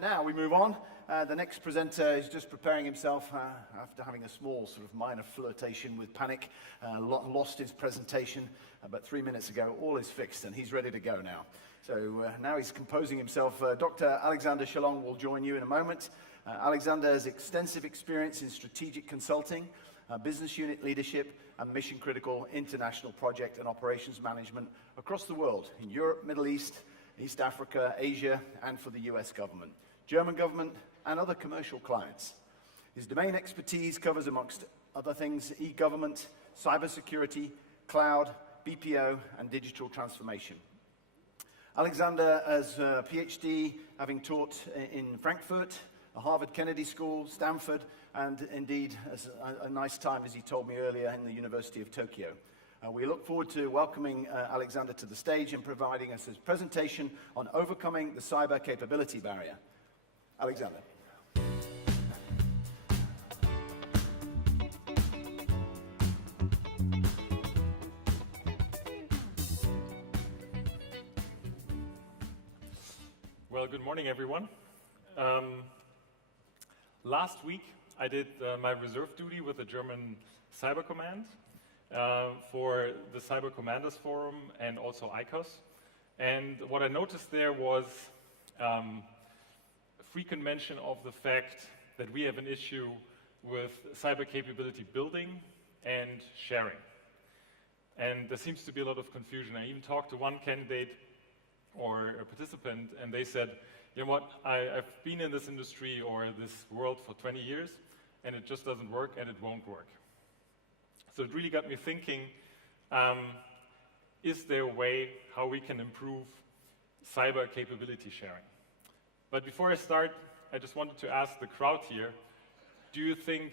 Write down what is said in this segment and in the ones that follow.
now we move on. The next presenter is just preparing himself after having a small sort of minor flirtation with panic, lost his presentation about 3 minutes ago. All is fixed and he's ready to go now. So now he's composing himself. Dr. Alexander Schellong will join you in a moment. Alexander has extensive experience in strategic consulting, business unit leadership, and mission-critical international project and operations management across the world, in Europe, Middle East, East Africa, Asia, and for the US government, German government, and other commercial clients. His domain expertise covers, amongst other things, e-government, cybersecurity, cloud, BPO, and digital transformation. Alexander has a PhD, having taught in Frankfurt, Harvard Kennedy School, Stanford, and indeed a nice time, as he told me earlier, in the University of Tokyo. We look forward to welcoming Alexander to the stage and providing us his presentation on overcoming the cyber capability barrier. Alexander. Well, good morning, everyone. Last week, I did my reserve duty with the German Cyber Command for the Cyber Commanders Forum and also ICOS. And what I noticed there was frequent mention of the fact that we have an issue with cyber capability building and sharing. And there seems to be a lot of confusion. I even talked to one candidate or a participant, and they said, you know what, I've been in this industry or this world for 20 years, and it just doesn't work, and it won't work. So it really got me thinking, is there a way how we can improve cyber capability sharing? But before I start, I just wanted to ask the crowd here, do you think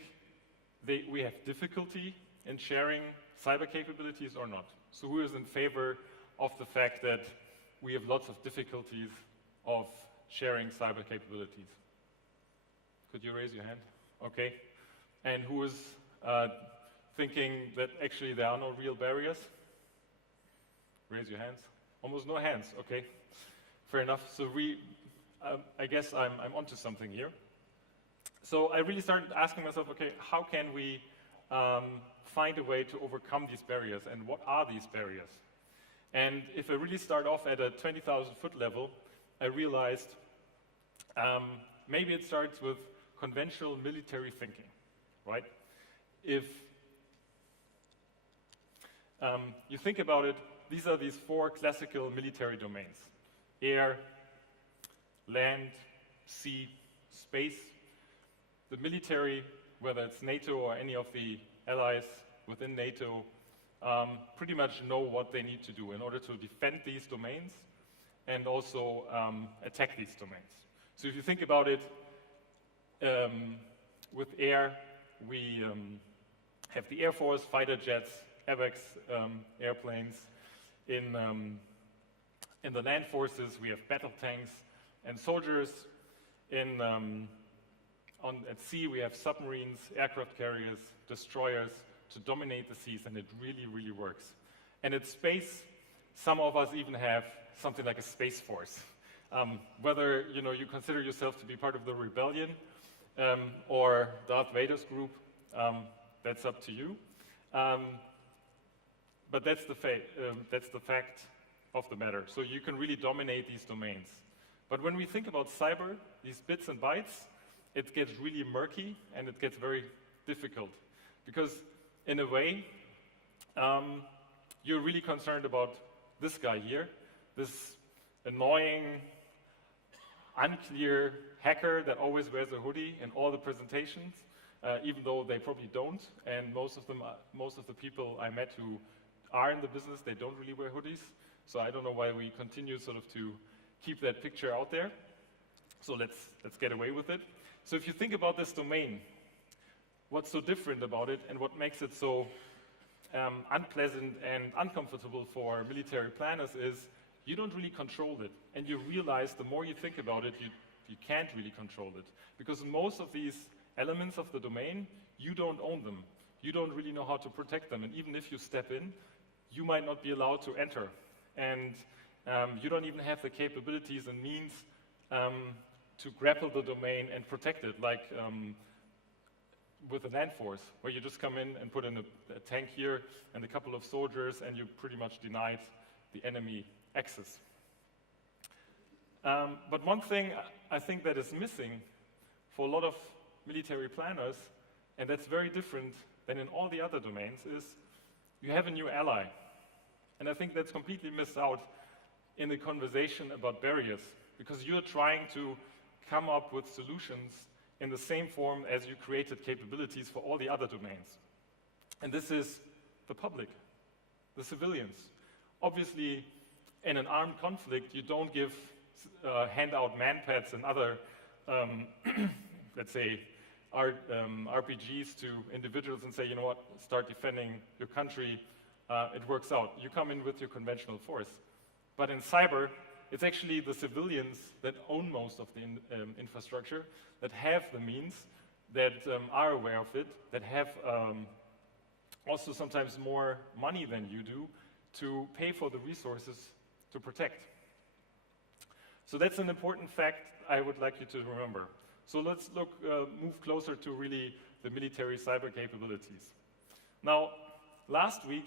we have difficulty in sharing cyber capabilities or not? So who is in favor of the fact that we have lots of difficulties of sharing cyber capabilities? Could you raise your hand? Okay. And who is thinking that actually there are no real barriers? Raise your hands. Almost no hands. Okay. Fair enough. So I guess I'm onto something here. So I really started asking myself, okay, how can we find a way to overcome these barriers, and what are these barriers? And if I really start off at a 20,000-foot level, I realized maybe it starts with conventional military thinking, right? If you think about it, these are these four classical military domains: air, land, sea, space. The military, whether it's NATO or any of the allies within NATO, pretty much know what they need to do in order to defend these domains and also attack these domains. So if you think about it, with air, we have the Air Force, fighter jets, AWACS airplanes. In the land forces, we have battle tanks and soldiers. At sea, we have submarines, aircraft carriers, destroyers to dominate the seas, and it really, really works. And at space, some of us even have something like a space force. Whether you consider yourself to be part of the rebellion or Darth Vader's group, that's up to you. But that's the fact of the matter. So you can really dominate these domains. But when we think about cyber, these bits and bytes, it gets really murky and it gets very difficult. Because in a way, you're really concerned about this guy here, this annoying, unclear hacker that always wears a hoodie in all the presentations, even though they probably don't. And most of the people I met who are in the business, they don't really wear hoodies. So I don't know why we continue sort of to keep that picture out there. So let's get away with it. So if you think about this domain, what's so different about it and what makes it so unpleasant and uncomfortable for military planners is you don't really control it. And you realize the more you think about it, you can't really control it. Because most of these elements of the domain, you don't own them. You don't really know how to protect them. And even if you step in, you might not be allowed to enter. And you don't even have the capabilities and means to grapple the domain and protect it, like with a land force, where you just come in and put in a tank here and a couple of soldiers, and you pretty much denied the enemy access. But one thing I think that is missing for a lot of military planners, and that's very different than in all the other domains, is you have a new ally. And I think that's completely missed out in the conversation about barriers, because you're trying to come up with solutions in the same form as you created capabilities for all the other domains. And this is the public, the civilians. Obviously, in an armed conflict, you don't hand out manpads and other, let's say, RPGs to individuals and say, you know what, start defending your country, it works out. You come in with your conventional force. But in cyber, it's actually the civilians that own most of the infrastructure, that have the means, that are aware of it, that have also sometimes more money than you do to pay for the resources to protect. So that's an important fact I would like you to remember. So let's move closer to really the military cyber capabilities. Now, last week,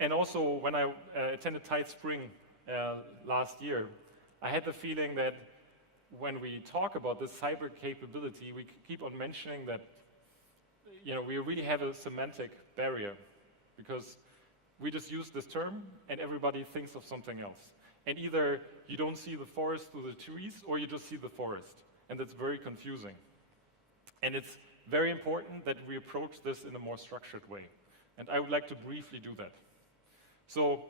and also when I attended Tide Spring last year, I had the feeling that when we talk about this cyber capability, we keep on mentioning that, you know, we really have a semantic barrier, because we just use this term and everybody thinks of something else. And either you don't see the forest through the trees, or you just see the forest. And that's very confusing. And it's very important that we approach this in a more structured way. And I would like to briefly do that. So,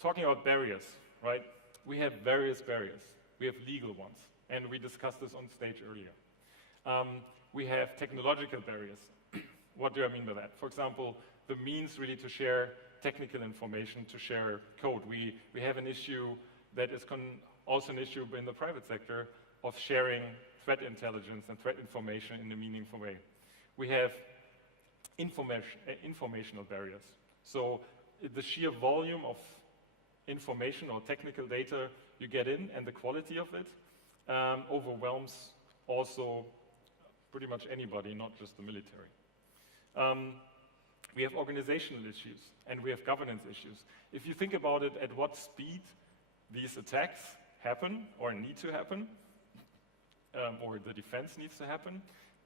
talking about barriers, right? We have various barriers. We have legal ones, and we discussed this on stage earlier. We have technological barriers. What do I mean by that? For example, the means really to share technical information, to share code. We have an issue that is also an issue in the private sector of sharing threat intelligence and threat information in a meaningful way. We have informational barriers. So the sheer volume of information or technical data you get in and the quality of it overwhelms also pretty much anybody, not just the military. We have organizational issues, and we have governance issues. If you think about it, at what speed these attacks happen or need to happen, or the defense needs to happen,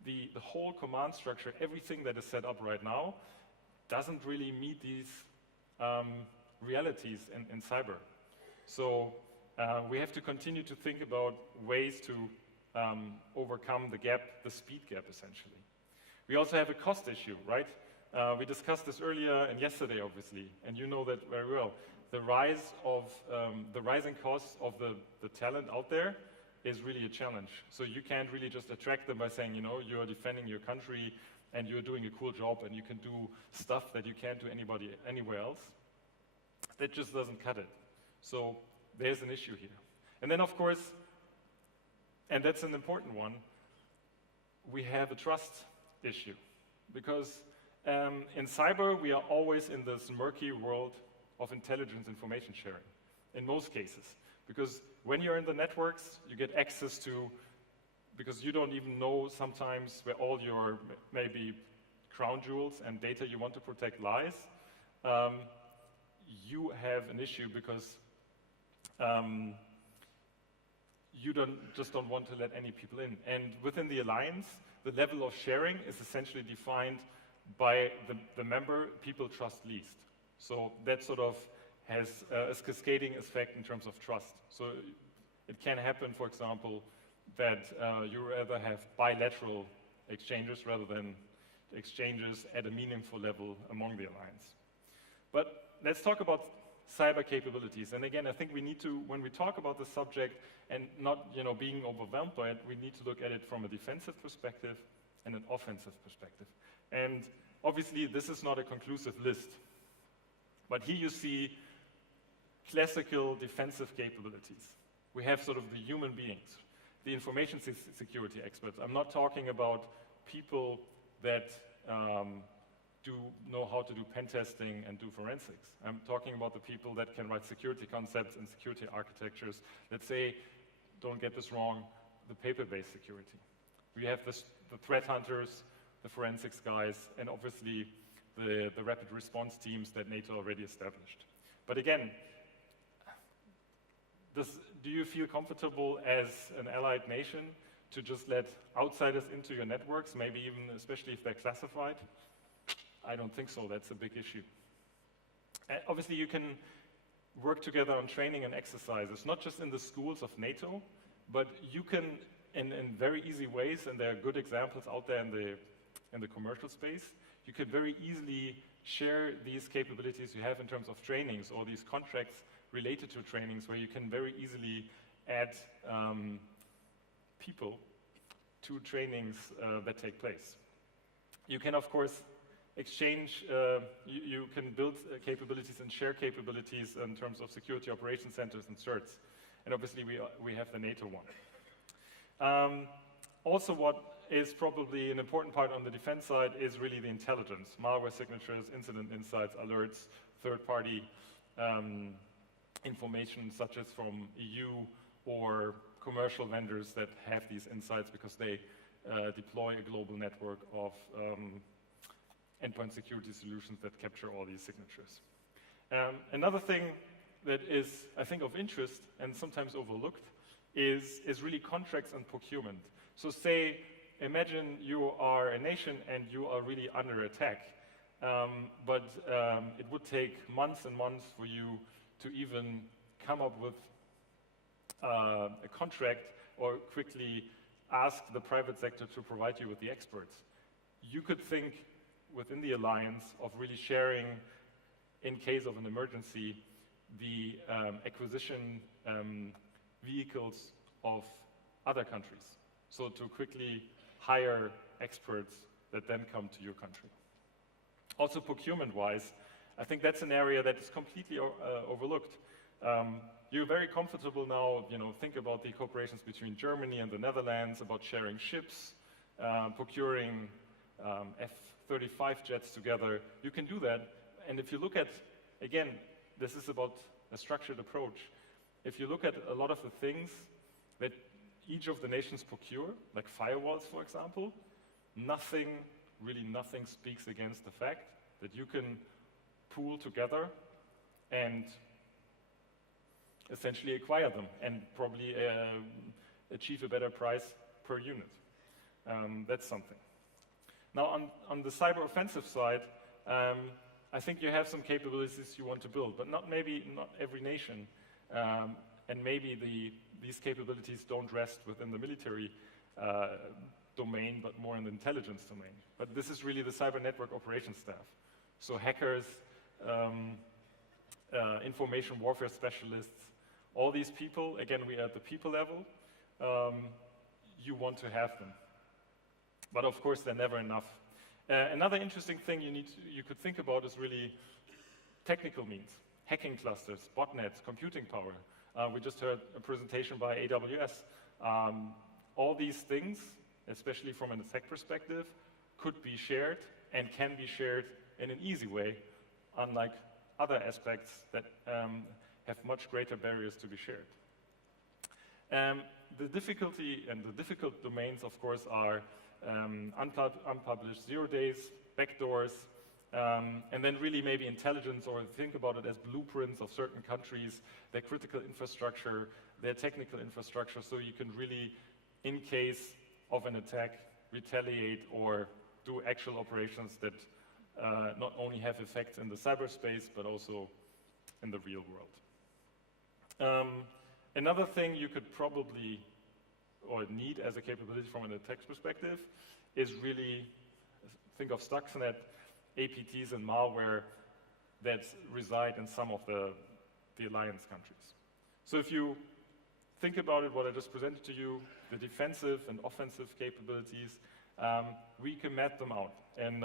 the whole command structure, everything that is set up right now, doesn't really meet these realities in cyber. So we have to continue to think about ways to overcome the gap, the speed gap, essentially. We also have a cost issue, right? We discussed this earlier and yesterday, obviously, and you know that very well. The rising costs of the talent out there is really a challenge. So you can't really just attract them by saying, you know, you're defending your country and you're doing a cool job and you can do stuff that you can't do anywhere else. That just doesn't cut it. So there's an issue here. And then, of course, and that's an important one, we have a trust issue. Because in cyber, we are always in this murky world of intelligence information sharing, in most cases. Because when you're in the networks, you get access to, because you don't even know sometimes where all your maybe crown jewels and data you want to protect lies, you have an issue because you don't want to let any people in. And within the alliance, the level of sharing is essentially defined by the member people trust least. So that sort of has a cascading effect in terms of trust. So it can happen, for example, that you rather have bilateral exchanges rather than exchanges at a meaningful level among the alliance. But let's talk about cyber capabilities. And again, I think we need to, when we talk about the subject and not being overwhelmed by it, we need to look at it from a defensive perspective and an offensive perspective. And obviously, this is not a conclusive list. But here you see classical defensive capabilities. We have sort of the human beings, the information security experts. I'm not talking about people that know how to do pen testing and do forensics. I'm talking about the people that can write security concepts and security architectures. Let's say, don't get this wrong, the paper-based security. We have the threat hunters, the forensics guys, and obviously the rapid response teams that NATO already established. But again, do you feel comfortable as an allied nation to just let outsiders into your networks, maybe even especially if they're classified? I don't think so. That's a big issue. Obviously, you can work together on training and exercises, not just in the schools of NATO, but you can, in very easy ways, and there are good examples out there in the commercial space, you can very easily share these capabilities you have in terms of trainings or these contracts related to trainings where you can very easily add people to trainings that take place. You can, of course, exchange, you can build capabilities and share capabilities in terms of security operation centers and certs. And obviously we have the NATO one. Also, what is probably an important part on the defense side is really the intelligence. Malware signatures, incident insights, alerts, third-party information such as from EU or commercial vendors that have these insights because they deploy a global network of endpoint security solutions that capture all these signatures. Another thing that is, I think, of interest and sometimes overlooked is really contracts and procurement. So say, imagine you are a nation and you are really under attack, but it would take months and months for you to even come up with a contract or quickly ask the private sector to provide you with the experts. You could think within the alliance of really sharing, in case of an emergency, the acquisition vehicles of other countries. So to quickly hire experts that then come to your country. Also procurement-wise, I think that's an area that is completely overlooked. You're very comfortable now, think about the cooperations between Germany and the Netherlands, about sharing ships, procuring F-35 jets together. You can do that. And if you look at, again, this is about a structured approach. If you look at a lot of the things that each of the nations procure, like firewalls, for example, really nothing speaks against the fact that you can pool together and essentially acquire them and probably achieve a better price per unit. That's something. Now, on the cyber offensive side, I think you have some capabilities you want to build, but not every nation. And maybe these capabilities don't rest within the military domain, but more in the intelligence domain. But this is really the cyber network operations staff. So hackers, information warfare specialists, all these people, again, we are at the people level, you want to have them. But of course, they're never enough. Another interesting thing you could think about is really technical means. Hacking clusters, botnets, computing power. We just heard a presentation by AWS. All these things, especially from an attack perspective, could be shared and can be shared in an easy way, unlike other aspects that have much greater barriers to be shared. The difficulty and the difficult domains, of course, are unpublished 0 days, backdoors, and then really maybe intelligence, or think about it as blueprints of certain countries, their critical infrastructure, their technical infrastructure, so you can really, in case of an attack, retaliate or do actual operations that not only have effects in the cyberspace, but also in the real world. Another thing you could probably, or need as a capability from an attack perspective, is really, think of Stuxnet, APTs and malware that reside in some of the alliance countries. So if you think about it, what I just presented to you, the defensive and offensive capabilities, we can map them out in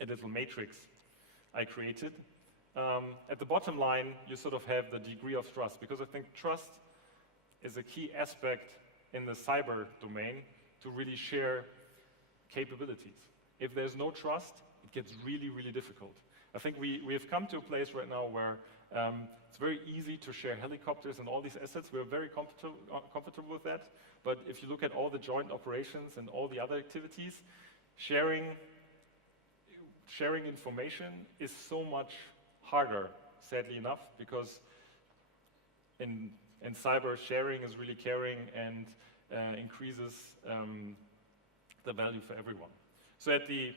a little matrix I created. At the bottom line, you sort of have the degree of trust, because I think trust is a key aspect in the cyber domain to really share capabilities. If there's no trust, it gets really, really difficult. I think we have come to a place right now where it's very easy to share helicopters and all these assets. We're very comfortable with that. But if you look at all the joint operations and all the other activities, sharing information is so much harder, sadly enough, because in cyber, sharing is really caring and increases the value for everyone. So at the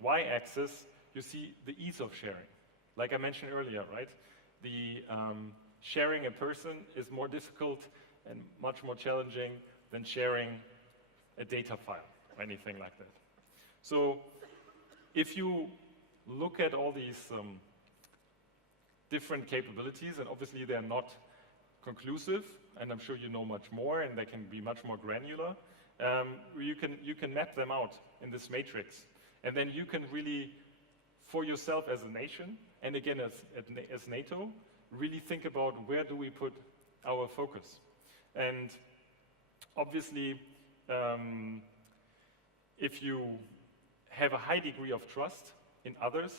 y-axis, you see the ease of sharing. Like I mentioned earlier, right? The sharing a person is more difficult and much more challenging than sharing a data file or anything like that. So if you look at all these different capabilities, and obviously they're not conclusive, and I'm sure you know much more, and they can be much more granular, you can map them out in this matrix. And then you can really, for yourself as a nation, and again as NATO, really think about where do we put our focus. And obviously, if you have a high degree of trust in others,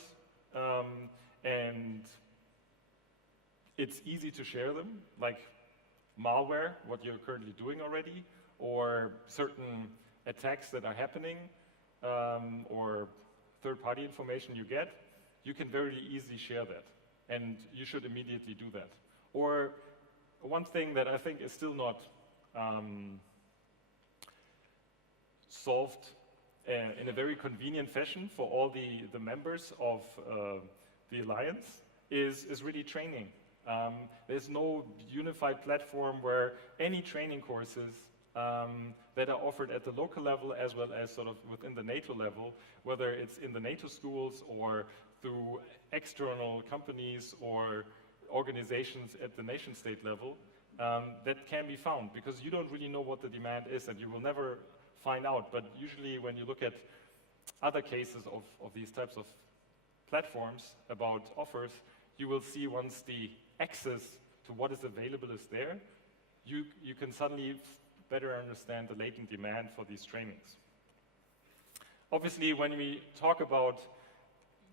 and it's easy to share them, like malware, what you're currently doing already, or certain attacks that are happening, or third-party information you get, you can very easily share that, and you should immediately do that. Or one thing that I think is still not solved in a very convenient fashion for all the members of the Alliance is really training. There's no unified platform where any training courses that are offered at the local level as well as sort of within the NATO level, whether it's in the NATO schools or through external companies or organizations at the nation-state level, that can be found, because you don't really know what the demand is, and you will never find out. But usually when you look at other cases of these types of platforms about offers, you will see once the access to what is available is there, you can suddenly better understand the latent demand for these trainings. Obviously, when we talk about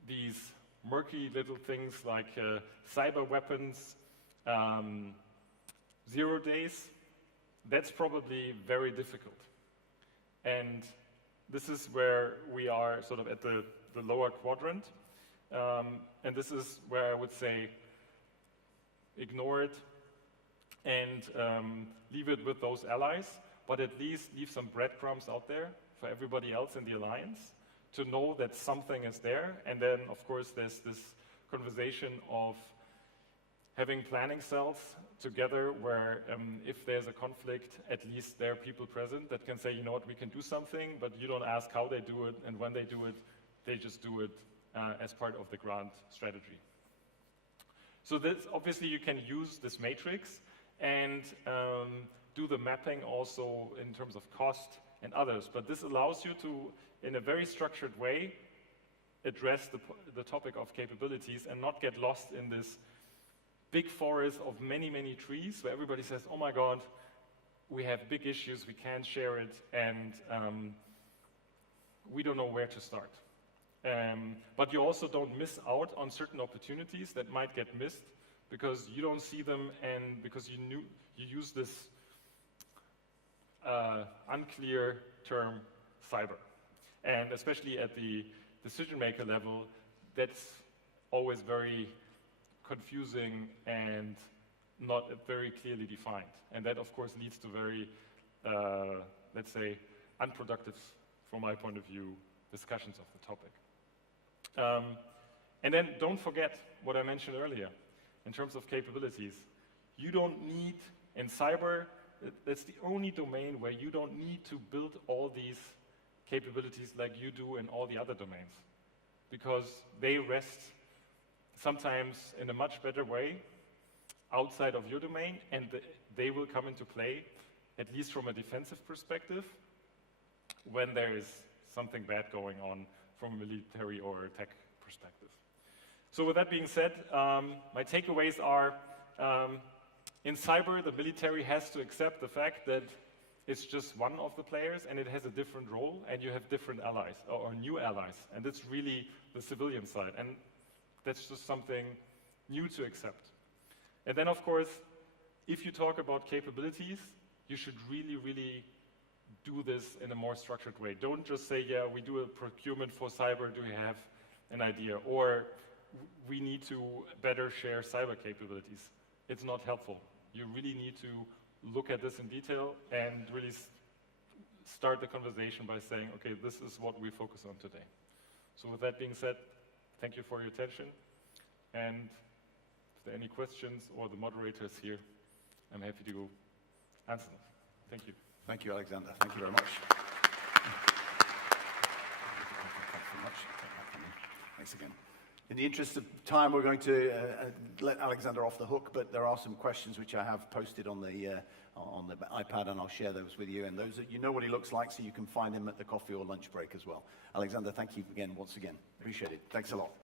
these murky little things like cyber weapons, 0 days, that's probably very difficult. And this is where we are sort of at the lower quadrant. And this is where I would say ignore it and leave it with those allies, but at least leave some breadcrumbs out there for everybody else in the alliance to know that something is there. And then, of course, there's this conversation of having planning cells together where if there's a conflict, at least there are people present that can say, you know what, we can do something, but you don't ask how they do it, and when they do it, they just do it as part of the grand strategy. So this, obviously you can use this matrix and do the mapping also in terms of cost and others, but this allows you to, in a very structured way, address the topic of capabilities and not get lost in this big forest of many, many trees where everybody says, oh my God, we have big issues, we can't share it, and we don't know where to start. But you also don't miss out on certain opportunities that might get missed because you don't see them and because you use this unclear term cyber. And especially at the decision maker level, that's always very confusing and not very clearly defined. And that, of course, leads to very, let's say, unproductive, from my point of view, discussions of the topic. And then don't forget what I mentioned earlier in terms of capabilities. You don't need, in cyber, that's the only domain where you don't need to build all these capabilities like you do in all the other domains, because they rest sometimes in a much better way outside of your domain, and they will come into play, at least from a defensive perspective, when there is something bad going on from a military or tech perspective. So with that being said, my takeaways are, in cyber, the military has to accept the fact that it's just one of the players and it has a different role and you have different allies or new allies. And it's really the civilian side. And that's just something new to accept. And then, of course, if you talk about capabilities, you should really, really do this in a more structured way. Don't just say, yeah, we do a procurement for cyber, do you have an idea? Or we need to better share cyber capabilities. It's not helpful. You really need to look at this in detail and really start the conversation by saying, okay, this is what we focus on today. So with that being said, thank you for your attention. And if there are any questions or the moderators here, I'm happy to answer them. Thank you. Thank you, Alexander. Thank you very much. Thanks again. In the interest of time, we're going to let Alexander off the hook, but there are some questions which I have posted on the iPad, and I'll share those with you. And those, you know what he looks like, so you can find him at the coffee or lunch break as well. Alexander, thank you again, once again. Appreciate it. Thanks a lot.